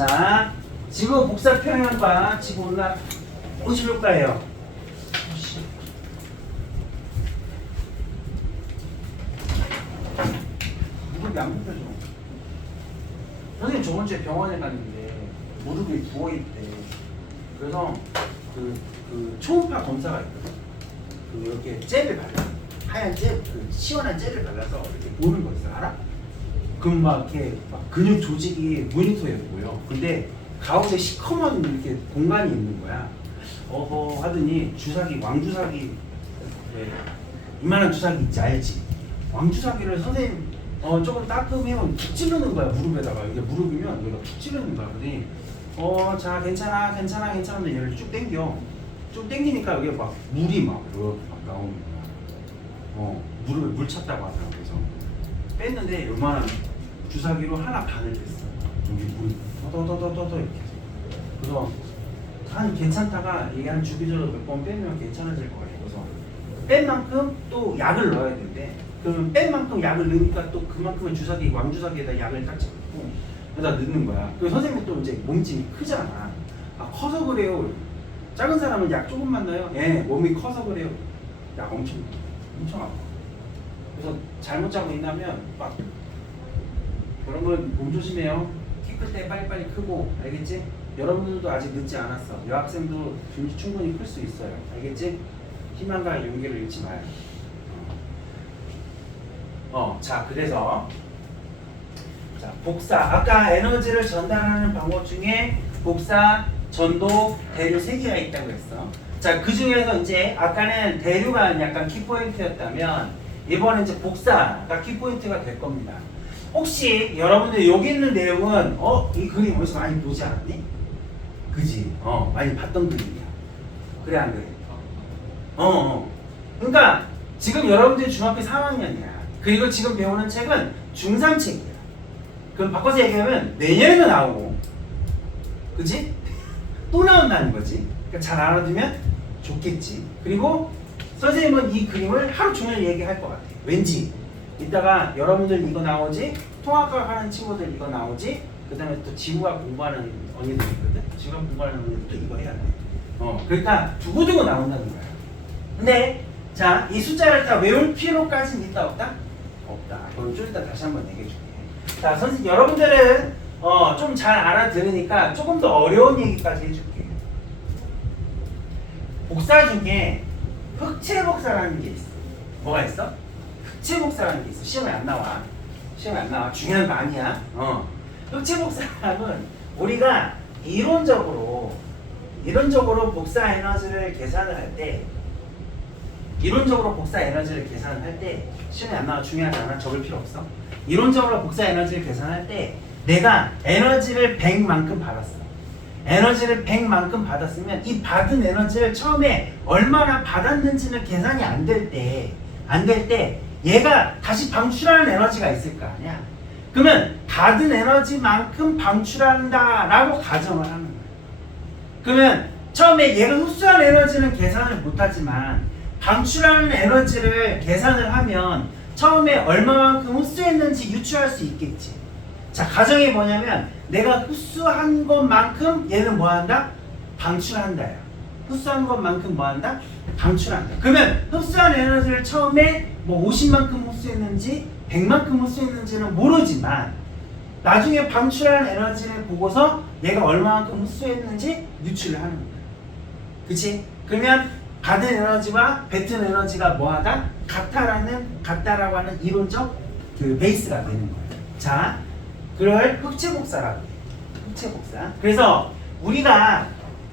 자, 지구 복사 평형과 지구 온난화 온실효과예요. 무릎이 안 굽혀져. 선생님 저번 주에 병원에 갔는데 무릎이 부어있대. 그래서 그 초음파 검사가 있거든. 그 이렇게 젤을 발라. 하얀 젤, 그 시원한 젤을 발라서 이렇게 보는 거 있어. 알아? 그럼 막 이렇게 막 근육 조직이 모니터에 보여. 근데 가운데 시커먼 이렇게 공간이 있는 거야. 어허 하더니 주사기, 왕주사기, 네. 이만한 주사기 있지 알지? 왕주사기를 선생님 조금 따끔해면 툭 찌르는 거야 무릎에다가. 이게 무릎이면 여기가 툭 찌르는 거야. 그러더니 자 괜찮아 근데 얘를 쭉 당겨. 쭉 당기니까 여기 막 물이 막 이렇게 막 나오는 거야. 무릎에 물 찼다고 하더라고. 그래서 뺐는데 요만한 주사기로 하나 반을 뺐어. 여기 물이 더더더더더 이렇게 해서. 그래서 한 괜찮다가 이게 한 주기적으로 몇 번 빼면 괜찮아질 거예요. 그래서 뺀 만큼 또 약을 넣어야 되는데 그러면 뺀 만큼 약을 넣으니까 또 그만큼의 주사기, 왕주사기에다 약을 딱 잡고 여기다 넣는 거야. 그래서 선생님이 또 이제 몸집이 크잖아. 아 커서 그래요. 작은 사람은 약 조금만 넣어요. 예, 몸이 커서 그래요. 약 엄청 아파. 그래서 잘못 자고 있나면 막 여러분 몸 조심해요. 키 클 때 빨리빨리 크고 알겠지? 여러분들도 아직 늦지 않았어. 여학생도 충분히 클 수 있어요. 알겠지? 희망과 용기를 잃지 마요. 자 그래서 자 복사 아까 에너지를 전달하는 방법 중에 복사, 전도, 대류 3개가 있다고 했어. 자 그 중에서 이제 아까는 대류가 약간 키포인트였다면 이번에 이제 복사가 키포인트가 될 겁니다. 혹시 여러분들 여기 있는 내용은 이 그림 어디서 많이 보지 않았니? 그지? 많이 봤던 그림이야. 그래 안 그래? 그러니까 지금 여러분들이 중학교 3학년이야. 그리고 지금 배우는 책은 중3 책이야. 그럼 바꿔서 얘기하면 내년에도 나오고, 그지? 또 나온다는 거지. 그러니까 잘 알아두면 좋겠지. 그리고 선생님은 이 그림을 하루 종일 얘기할 것 같아. 왠지 이따가 여러분들 이거 나오지, 통합과학 하는 친구들 이거 나오지, 그 다음에 또 지구과학 공부하는 언니들 있거든. 지구과학 공부하는 언니들도 이거 해야 돼. 그러니까 두고두고 나온다는 거야. 근데 자, 이 숫자를 다 외울 필요까지는 있다 없다? 없다. 그럼 좀 이따 다시 한번 얘기해 줄게. 자, 선생님 여러분들은 좀 잘 알아들으니까 조금 더 어려운 얘기까지 해줄게. 복사 중에 흑체 복사라는 게 있어. 뭐가 있어? 흑체 복사라는 게 있어. 시험에 안 나와. 중요한 거 아니야. 흑체 복사는 우리가 이론적으로 복사 에너지를 계산을 할 때 시험에 안 나와. 중요하지 않아. 적을 필요 없어. 이론적으로 복사 에너지를 계산할 때 내가 에너지를 100만큼 받았어. 에너지를 100만큼 받았으면 이 받은 에너지를 처음에 얼마나 받았는지는 계산이 안 될 때 얘가 다시 방출하는 에너지가 있을 거 아니야. 그러면 받은 에너지만큼 방출한다라고 가정을 하는 거야. 그러면 처음에 얘가 흡수한 에너지는 계산을 못하지만 방출하는 에너지를 계산을 하면 처음에 얼마만큼 흡수했는지 유추할 수 있겠지. 자, 가정이 뭐냐면 내가 흡수한 것만큼 얘는 뭐한다? 방출한다야. 흡수한 것만큼 뭐한다? 방출한다. 그러면 흡수한 에너지를 처음에 뭐 50만큼 흡수했는지 100만큼 흡수했는지는 모르지만 나중에 방출한 에너지를 보고서 얘가 얼마만큼 흡수했는지 유추를 하는 거야. 그치? 그러면 받은 에너지와 뱉은 에너지가 뭐하다? 같다라고 하는 이론적 그 베이스가 되는 거예요. 자, 그걸 흑체 복사라고 해요. 흑체 복사. 그래서 우리가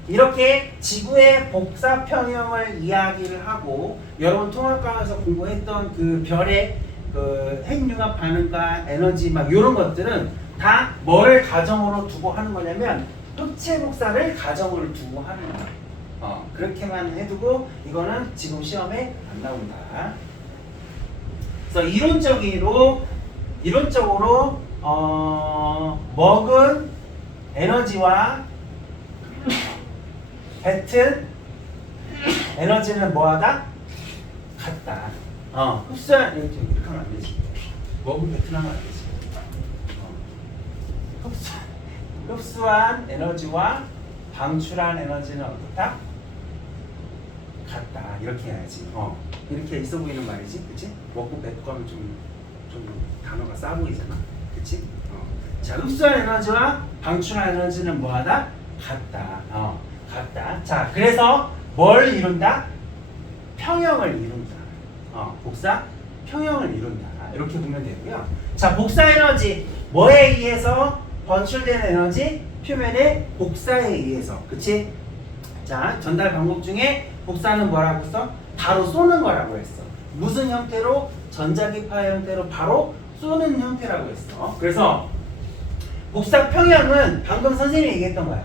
이렇게 지구의 복사 평형을 이야기를 하고 여러분 통합과학에서 공부했던 그 별의 그 핵융합 반응과 에너지 막 이런 것들은 다 뭘 가정으로 두고 하는 거냐면 흑체 복사를 가정으로 두고 하는 거예요. 그렇게만 해두고 이거는 지금 시험에 안 나온다. 그래서 이론적으로 먹은 에너지와 뱉은 에너지는 뭐하다? 같다. 흡수한 이렇게 하면 안 되지. 먹은 뱉은 하면 안 되지. 흡수한 에너지와 방출한 에너지는 어떻다? 같다. 이렇게 해야지. 이렇게 있어 보이는 말이지, 그치? 먹고 뱉고 하면 좀 단어가 싸 보이잖아, 그치? 자, 흡수한 에너지와 방출한 에너지는 뭐하다? 같다. 같다. 자, 그래서 뭘 이룬다? 평형을 이룬다. 복사 평형을 이룬다. 이렇게 보면 되고요. 자, 복사 에너지 뭐에 의해서 번출된 에너지? 표면의 복사에 의해서. 그치? 자, 전달 방법 중에 복사는 뭐라고 했어? 바로 쏘는 거라고 했어. 무슨 형태로? 전자기파 형태로 바로 쏘는 형태라고 했어. 그래서 복사 평형은 방금 선생님이 얘기했던 거야.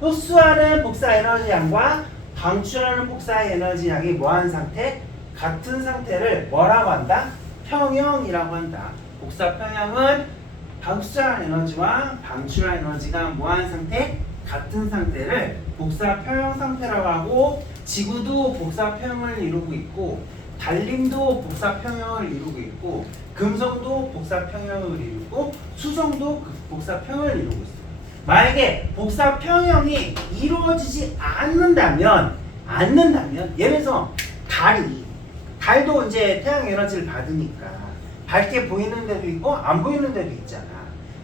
흡수하는 복사 에너지 양과 방출하는 복사 에너지 양이 뭐한 상태? 같은 상태를 뭐라고 한다? 평형이라고 한다. 복사 평형은 흡수한 에너지와 방출한 에너지가 뭐한 상태? 같은 상태를 복사 평형 상태라고 하고, 지구도 복사 평형을 이루고 있고, 달림도 복사 평형을 이루고 있고, 금성도 복사 평형을 이루고, 수성도 복사 평형을 이루고 있어요. 만약에 복사 평형이 이루어지지 않는다면 예를 들어서 달도 이제 태양 에너지를 받으니까 밝게 보이는 데도 있고 안 보이는 데도 있잖아.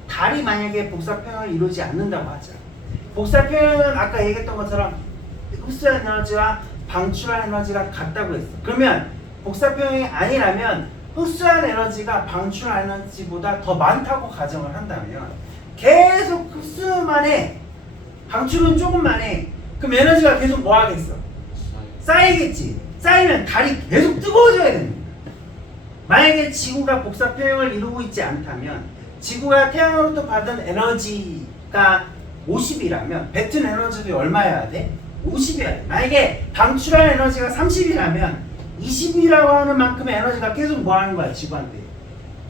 달이 만약에 복사 평형을 이루지 않는다고 하자. 복사 평형은 아까 얘기했던 것처럼 흡수한 에너지와 방출한 에너지가 같다고 했어. 그러면 복사 평형이 아니라면 흡수한 에너지가 방출한 에너지보다 더 많다고 가정을 한다면 계속 흡수만 해. 방출은 조금만 해. 그럼 에너지가 계속 뭐 하겠어? 쌓이겠지. 쌓이면 달이 계속 뜨거워져야 됩니다. 만약에 지구가 복사 평형을 이루고 있지 않다면, 지구가 태양으로부터 받은 에너지가 50이라면 뱉은 에너지도 얼마여야 돼? 50이어야 돼. 만약에 방출한 에너지가 30이라면 20이라고 하는 만큼의 에너지가 계속 뭐 하는 거야? 지구한테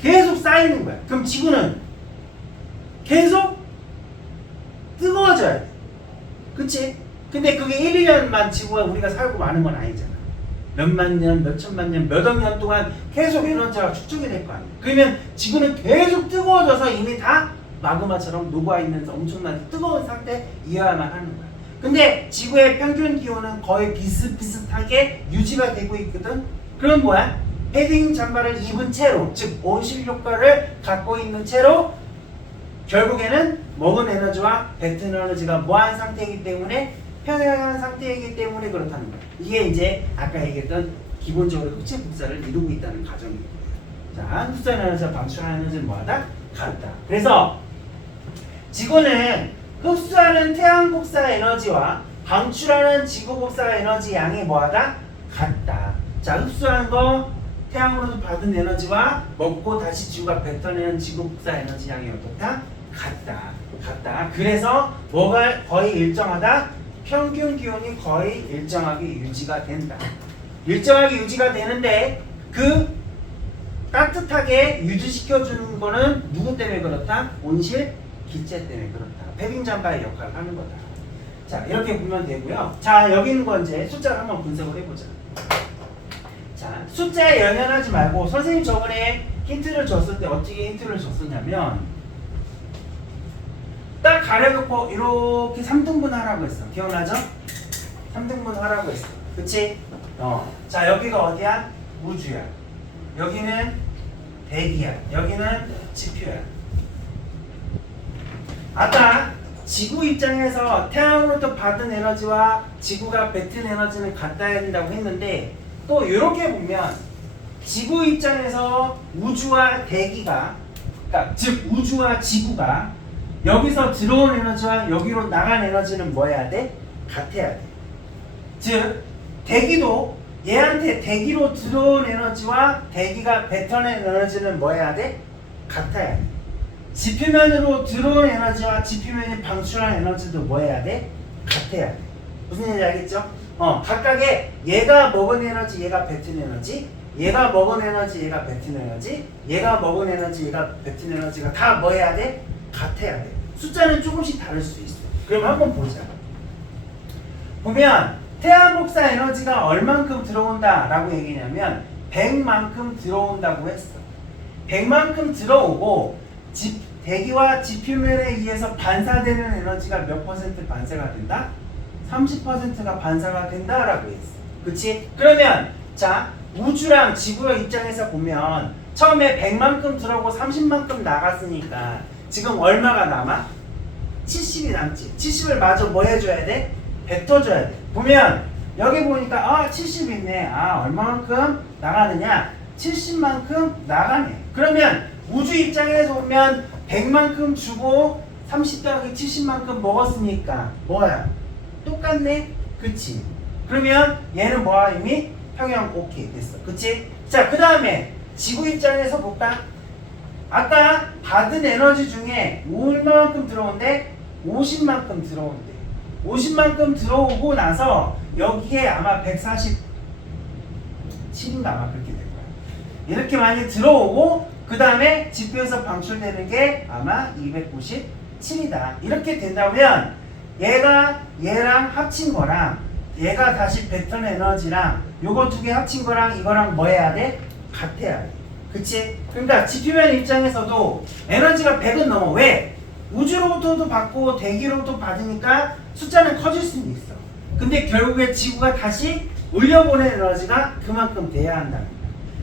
계속 쌓이는 거야. 그럼 지구는 계속 뜨거워져야 돼. 그치? 근데 그게 1, 2년만 지구가 우리가 살고 마는 건 아니잖아. 몇만 년, 몇천만 년, 몇억 년 동안 계속 에너지가 축적이 될 거 아니야. 그러면 지구는 계속 뜨거워져서 이미 다 마그마처럼 녹아있는 엄청나게 뜨거운 상태이어야만 하는 거야. 근데 지구의 평균 기온은 거의 비슷비슷하게 유지가 되고 있거든. 그럼 뭐야? 패딩 잠바를 입은 채로, 즉 온실 효과를 갖고 있는 채로 결국에는 먹은 에너지와 뱉은 에너지가 뭐한 상태이기 때문에 평행한 상태이기 때문에 그렇다는 거야. 이게 이제 아까 얘기했던 기본적으로 흡체 복사를 이루고 있다는 가정이에요. 자, 흡수한 에너지와 방출하는 에너지는 뭐하다? 같다. 그래서 지구는 흡수하는 태양 복사 에너지와 방출하는 지구 복사 에너지 양이 뭐하다? 같다. 자, 흡수한 거 태양으로부터 받은 에너지와 먹고 다시 지구가 뱉어내는 지구 복사 에너지 양이 어떻다? 같다. 그래서 뭐가 거의 일정하다? 평균 기온이 거의 일정하게 유지가 된다. 일정하게 유지가 되는데 그 따뜻하게 유지시켜주는 거는 누구 때문에 그렇다? 온실 기체 때문에 그렇다. 패딩 잠바의 역할을 하는 거다. 자, 이렇게 보면 되고요. 자, 여기 있는 건 이제 숫자를 한번 분석을 해보자. 자, 숫자에 연연하지 말고, 선생님 저번에 힌트를 줬을 때 어떻게 힌트를 줬었냐면 딱 가려놓고 이렇게 3등분 하라고 했어. 기억나죠? 3등분 하라고 했어. 그치? 자, 여기가 어디야? 우주야. 여기는 대기야. 여기는 지표야. 아까 지구 입장에서 태양으로부터 받은 에너지와 지구가 뱉은 에너지는 같아야 된다고 했는데, 또 이렇게 보면 지구 입장에서 우주와 대기가, 그러니까 즉 우주와 지구가 여기서 들어온 에너지와 여기로 나간 에너지는 뭐 해야 돼? 같아야 돼. 즉 대기도 얘한테 대기로 들어온 에너지와 대기가 뱉어낸 에너지는 뭐 해야 돼? 같아야 돼. 지표면으로 들어온 에너지와 지표면이 방출한 에너지도 뭐 해야 돼? 같아야 돼. 무슨 얘기인지 알겠죠? 각각의 얘가 먹은 에너지, 얘가 뱉은 에너지, 얘가 먹은 에너지, 얘가 뱉은 에너지, 얘가 먹은 에너지, 얘가 뱉은 에너지가 다 뭐 해야 돼? 같아야 돼. 숫자는 조금씩 다를 수 있어. 그럼 한번 보자. 보면 태양 복사 에너지가 얼만큼 들어온다 라고 얘기냐면 100만큼 들어온다고 했어. 100만큼 들어오고 대기와 지표면에 의해서 반사되는 에너지가 몇 퍼센트 반사가 된다? 30%가 반사가 된다라고 했어. 그치? 그러면 자 우주랑 지구의 입장에서 보면 처음에 100만큼 들어오고 30만큼 나갔으니까 지금 얼마가 남아? 70이 남지. 70을 마저 뭐 해줘야 돼? 뱉어줘야 돼. 보면 여기 보니까 70 있네. 얼마만큼 나가느냐? 70만큼 나가네. 그러면 우주 입장에서 보면 100만큼 주고 30 더하기 70만큼 먹었으니까 뭐야? 똑같네? 그치? 그러면 얘는 뭐야? 이미 평형 오케이 됐어. 그치? 자, 그 다음에 지구 입장에서 볼까? 아까 받은 에너지 중에 얼마만큼 들어온대? 50만큼 들어온대. 50만큼 들어오고 나서 여기에 아마 147인가 아마 그렇게 될 거야. 이렇게 많이 들어오고 그 다음에 지표에서 방출되는 게 아마 297이다. 이렇게 된다면 얘가 얘랑 합친 거랑 얘가 다시 뱉은 에너지랑 요거 두 개 합친 거랑 이거랑 뭐 해야 돼? 같아야 돼. 그치? 그러니까 지표면 입장에서도 에너지가 100은 넘어. 왜? 우주로부터도 받고 대기로부터 받으니까 숫자는 커질 수는 있어. 근데 결국에 지구가 다시 올려보낸 에너지가 그만큼 돼야 한다는 거야.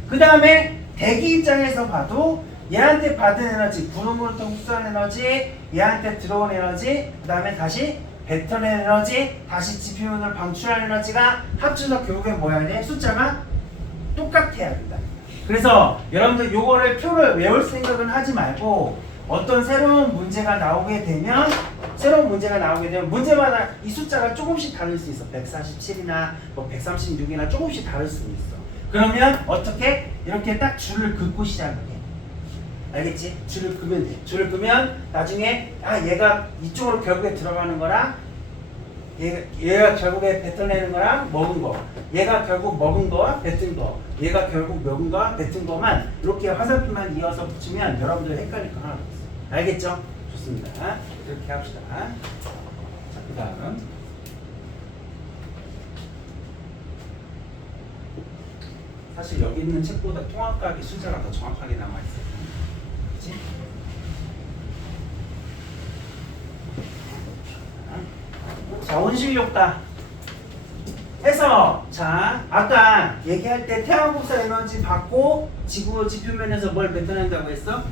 그 다음에 대기 입장에서 봐도 얘한테 받은 에너지, 구름으로부터 흡수한 에너지, 얘한테 들어온 에너지, 그 다음에 다시 뱉어낸 에너지, 다시 지표면으로 방출한 에너지가 합쳐서 결국에 뭐 해야 돼? 숫자가 똑같아야 된다. 그래서 여러분들 요거를 표를 외울 생각은 하지 말고 어떤 새로운 문제가 나오게 되면 문제마다 이 숫자가 조금씩 다를 수 있어. 147이나 뭐 136이나 조금씩 다를 수 있어. 그러면 어떻게? 이렇게 딱 줄을 긋고 시작을 해. 알겠지? 줄을 끄면 돼. 줄을 끄면 나중에 얘가 이쪽으로 결국에 들어가는 거랑 얘가 결국에 뱉어내는 거랑 먹은 거, 얘가 결국 먹은 거와 뱉은 거, 얘가 결국 먹은 거와 뱉은 거만 이렇게 화살표만 이어서 붙이면 여러분들 헷갈릴 거 하나도 없어. 알겠죠? 좋습니다. 이렇게 합시다. 자, 그 다음 사실 여기 있는 책보다 통합각의 숫자가 더 정확하게 남아있어요. 그치? 자, 온실효과 해서 자 아까 얘기할 때 태양 복사 에너지 받고 지구 지표면에서 뭘 뱉어낸다고 했어?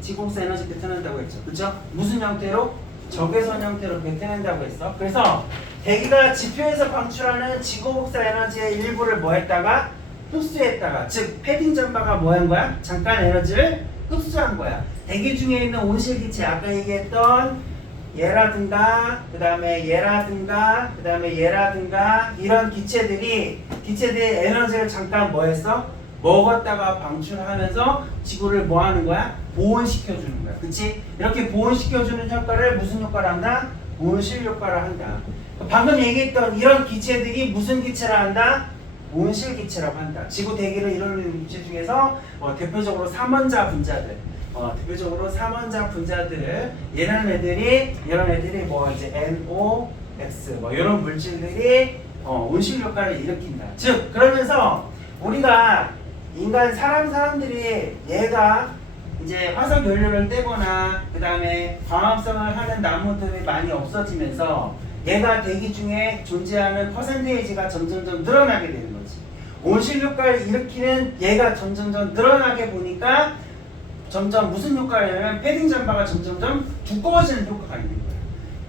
지구 복사 에너지 뱉어낸다고 했죠. 그쵸? 무슨 형태로? 적외선 형태로 뱉어낸다고 했어. 그래서 대기가 지표에서 방출하는 지구 복사 에너지의 일부를 뭐 했다가? 흡수했다가, 즉 패딩 잠바가 뭐 한 거야? 잠깐 에너지를 흡수한 거야. 대기 중에 있는 온실기체 아까 얘기했던 얘라든가 그 다음에 얘라든가 그 다음에 얘라든가 이런 기체들이 에너지를 잠깐 뭐 했어? 먹었다가 방출하면서 지구를 뭐 하는 거야? 보온시켜주는 거야. 그치? 이렇게 보온시켜주는 효과를 무슨 효과를 한다? 온실 효과를 한다. 방금 얘기했던 이런 기체들이 무슨 기체를 한다? 온실 기체라고 한다. 지구 대기를 이루는 기체 중에서 대표적으로 삼원자 분자들 대표적으로 삼원자 분자들 이런 애들이 뭐 이제 NOx 뭐 이런 물질들이 온실 효과를 일으킨다. 즉 그러면서 우리가 인간 사람들이 얘가 이제 화석 연료를 떼거나 그 다음에 광합성을 하는 나무들이 많이 없어지면서 얘가 대기 중에 존재하는 퍼센테이지가 점점점 늘어나게 되는 거지. 온실 효과를 일으키는 얘가 점점점 늘어나게 보니까 점점 무슨 효과냐면 패딩 잠바가 점점점 두꺼워지는 효과가 있는 거야.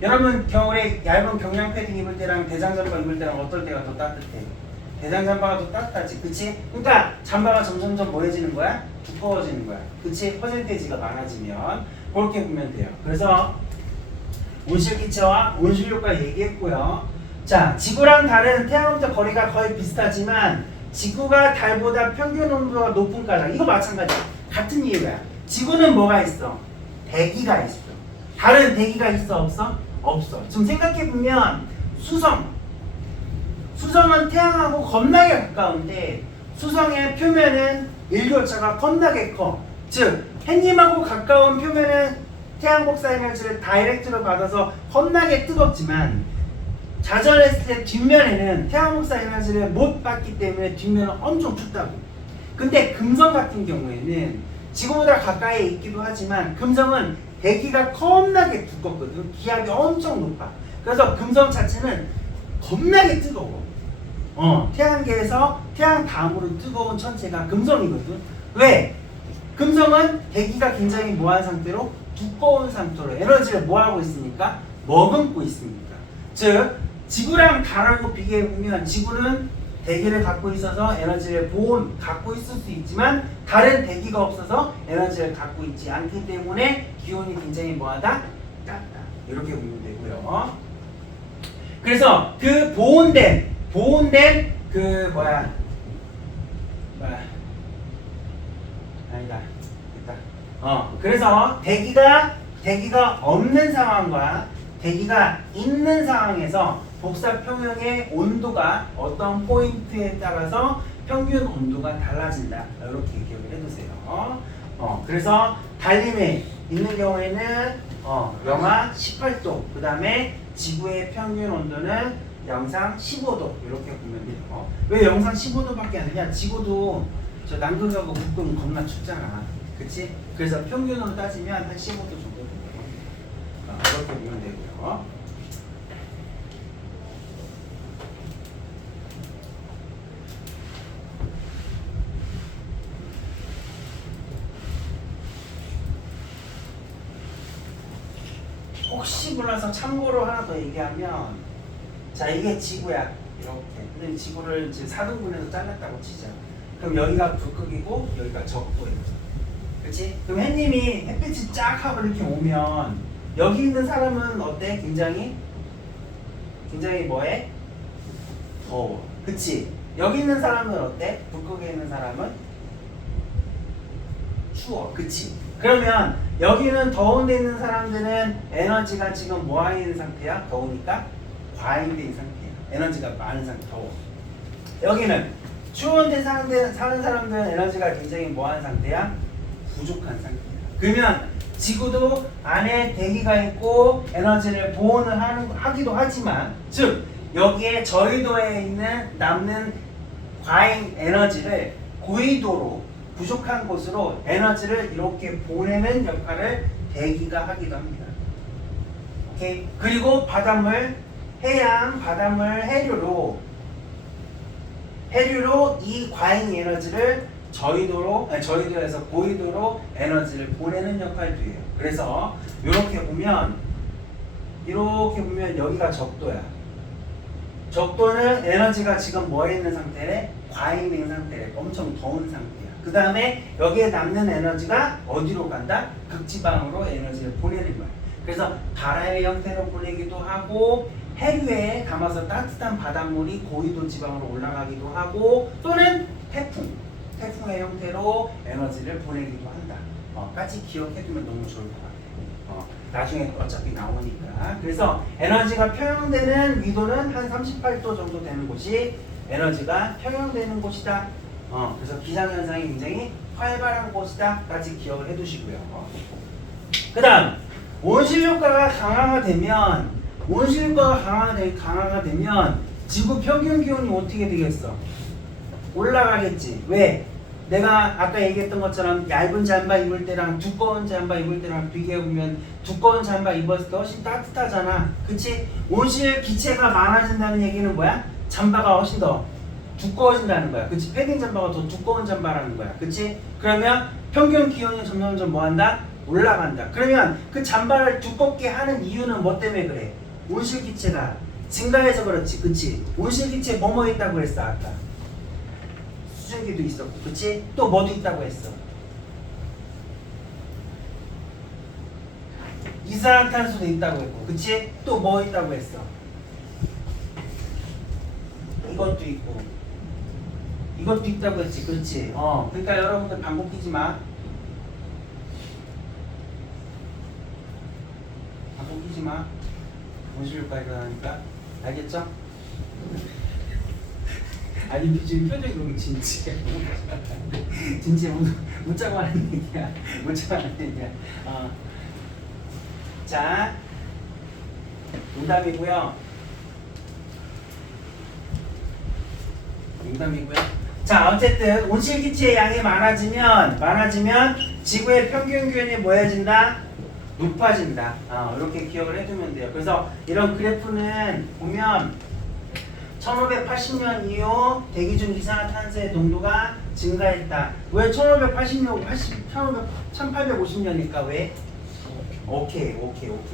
여러분 겨울에 얇은 경량 패딩 입을 때랑 대장 잠바 입을 때랑 어떨 때가 더 따뜻해? 대장 잠바가 더 따뜻하지, 그치? 그러니까 잠바가 점점점 뭐해지는 거야? 두꺼워지는 거야, 그치? 퍼센테이지가 많아지면 그렇게 보면 돼요. 그래서 온실기체와 온실효과 얘기했고요. 자, 지구랑 달은 태양으로부터 거리가 거의 비슷하지만 지구가 달보다 평균 온도가 높은 까닭, 이거 마찬가지야. 같은 이유야. 지구는 뭐가 있어? 대기가 있어. 달은 대기가 있어? 없어? 없어. 지금 생각해보면 수성은 태양하고 겁나게 가까운데 수성의 표면은 일교차가 겁나게 커. 즉 햇님하고 가까운 표면은 태양 복사 에너지를 다이렉트로 받아서 겁나게 뜨겁지만 자전했을 때 뒷면에는 태양 복사 에너지를 못 받기 때문에 뒷면은 엄청 춥다고. 근데 금성 같은 경우에는 지구보다 가까이에 있기도 하지만 금성은 대기가 겁나게 두껍거든. 기압이 엄청 높아. 그래서 금성 자체는 겁나게 뜨거워. 태양계에서 태양 다음으로 뜨거운 천체가 금성이거든. 왜? 금성은 대기가 굉장히 뭐한 상태로? 두꺼운 상태로 에너지를 뭐하고 있습니까? 머금고 있습니다. 즉 지구랑 달하고 비교해보면 지구는 대기를 갖고 있어서 에너지를 갖고 있을 수 있지만 달은 대기가 없어서 에너지를 갖고 있지 않기 때문에 기온이 굉장히 뭐하다? 낮다. 이렇게 보면 되고요. 그래서 그 보온된 그 아니다. 됐다. 그래서 대기가 없는 상황과 대기가 있는 상황에서 복사 평형의 온도가 어떤 포인트에 따라서 평균 온도가 달라진다. 이렇게 기억을 해두세요. 그래서 달림에 있는 경우에는 영하 18도, 그 다음에 지구의 평균 온도는 영상 15도 이렇게 보면 돼요. 왜 영상 15도밖에 안 되냐? 지구도 저 남극하고 북극은 겁나 춥잖아. 그치? 그래서 평균으로 따지면 한 15도 정도 돼요. 이렇게 보면 되고요. 혹시 몰라서 참고로 하나 더 얘기하면, 자 이게 지구야 이렇게. 근데 지구를 이제 4등분해서 잘랐다고 치자. 그럼 여기가 북극이고 여기가 적도예요. 그렇지? 그럼 햇님이 햇빛이 쫙 하고 이렇게 오면 여기 있는 사람은 어때? 굉장히 뭐해? 더워. 그치? 여기 있는 사람은 어때? 북극에 있는 사람은 추워. 그치? 그러면 여기는 더운 데 있는 사람들은 에너지가 지금 뭐 있는 상태야? 더우니까 과잉돼 있는 상태야. 에너지가 많은 상태, 더워. 여기는 추운 데 사는 사람들은 에너지가 굉장히 뭐한 상태야? 부족한 상태야. 그러면 지구도 안에 대기가 있고 에너지를 보온을 하기도 하지만, 즉 여기에 저위도에 있는 남는 과잉 에너지를 고위도로 부족한 곳으로 에너지를 이렇게 보내는 역할을 대기가 하기도 합니다. 오케이? 그리고 바닷물, 해양, 바닷물, 해류로 이 과잉 에너지를 저위도에서 고위도로 에너지를 보내는 역할도 해요. 그래서 이렇게 보면 여기가 적도야. 적도는 에너지가 지금 뭐에 있는 상태래? 과잉된 상태래. 엄청 더운 상태야. 그 다음에 여기에 남는 에너지가 어디로 간다? 극지방으로 에너지를 보내는 거야. 그래서 다라의 형태로 보내기도 하고, 해류에 담아서 따뜻한 바닷물이 고위도 지방으로 올라가기도 하고, 또는 태풍의 형태로 에너지를 보내기도 한다. 까지 기억해두면 너무 좋을 것 같아요. 나중에 어차피 나오니까. 그래서 에너지가 평형되는 위도는 한 38도 정도 되는 곳이 에너지가 평형되는 곳이다. 그래서 기상현상이 굉장히 활발한 곳이다. 까지 기억을 해두시고요. 그 다음 온실효과가 강화가 되면 지구 평균 기온이 어떻게 되겠어? 올라가겠지. 왜? 내가 아까 얘기했던 것처럼 얇은 잠바 입을 때랑 두꺼운 잠바 입을 때랑 비교해보면 두꺼운 잠바 입었을 때 훨씬 따뜻하잖아. 그치? 온실 기체가 많아진다는 얘기는 뭐야? 잠바가 훨씬 더 두꺼워진다는 거야. 그치? 패딩 잠바가 더 두꺼운 잠바라는 거야. 그치? 그러면 평균 기온이 점점 뭐한다? 올라간다. 그러면 그 잠바를 두껍게 하는 이유는 뭐 때문에 그래? 온실 기체가 증가해서 그렇지. 그치? 온실 기체 뭐뭐 있다고 그랬어 아까? 수증기도 있었고, 그치? 또 뭐도 있다고 했어? 이산화탄소도 있다고 했고, 그치? 또 뭐 있다고 했어? 이것도 있고, 이것도 있다고 했지, 그렇지? 그러니까 여러분들 방귀 끼지 마. 방귀 끼지 마. 온실효과 일어나니까, 알겠죠? 아니 지금 표정이 너무 진지해. 진지해. 묻자고 하는 얘기야. 자, 농담이고요. 자, 어쨌든 온실기체의 양이 많아지면 지구의 평균 기온이 뭐해진다? 높아진다. 이렇게 기억을 해두면 돼요. 그래서 이런 그래프는 보면 1580년 이후 대기 중 이산화탄소의 농도가 증가했다. 왜 1850년일까? 왜? 오케이.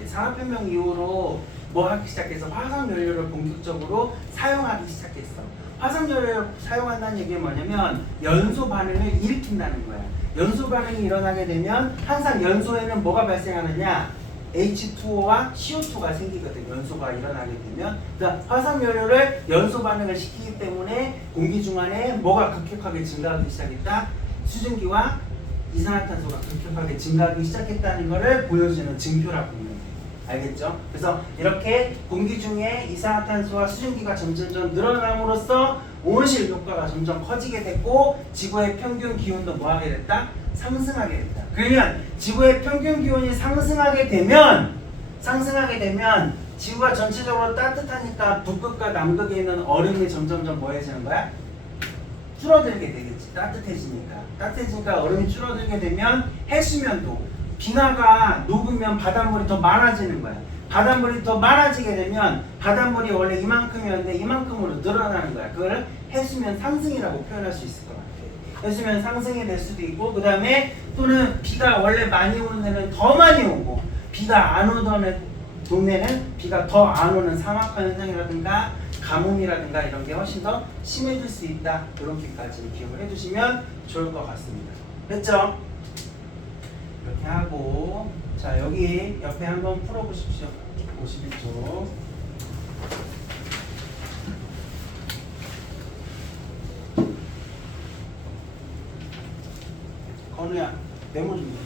산업혁명 이후로 뭐 하기 시작해서 화석연료를 본격적으로 사용하기 시작했어. 화석연료를 사용한다는 얘기는 뭐냐면 연소 반응을 일으킨다는 거야. 연소 반응이 일어나게 되면 항상 연소에는 뭐가 발생하느냐? H2O와 CO2가 생기거든. 연소가 일어나게 되면. 그러니까 화석연료를 연소 반응을 시키기 때문에 공기 중안에 뭐가 급격하게 증가하기 시작했다? 수증기와 이산화탄소가 급격하게 증가하기 시작했다는 것을 보여주는 증표라고 보면 돼요. 알겠죠? 그래서 이렇게 공기 중에 이산화탄소와 수증기가 점점 늘어남으로써 온실 효과가 점점 커지게 됐고 지구의 평균 기온도 뭐하게 됐다? 상승하게 됐다. 그러면 지구의 평균 기온이 상승하게 되면 지구가 전체적으로 따뜻하니까 북극과 남극에 있는 얼음이 점점점 뭐해지는 거야? 줄어들게 되겠지. 따뜻해지니까 얼음이 줄어들게 되면 해수면도 빙하가 녹으면 바닷물이 더 많아지는 거야. 바닷물이 더 많아지게 되면 바닷물이 원래 이만큼이었는데 이만큼으로 늘어나는 거야. 그걸 해수면 상승이라고 표현할 수 있을 것 같아. 해수면 상승이 될 수도 있고, 그 다음에 또는 비가 원래 많이 오는 데는 더 많이 오고, 비가 안 오던 동네는 비가 더 안 오는 상악화 현상이라든가 가뭄이라든가 이런 게 훨씬 더 심해질 수 있다. 이렇게까지 기억을 해두시면 좋을 것 같습니다. 됐죠? 이렇게 하고, 자, 여기 옆에 한번 풀어보십시오. 51쪽. 건우야, 메모 좀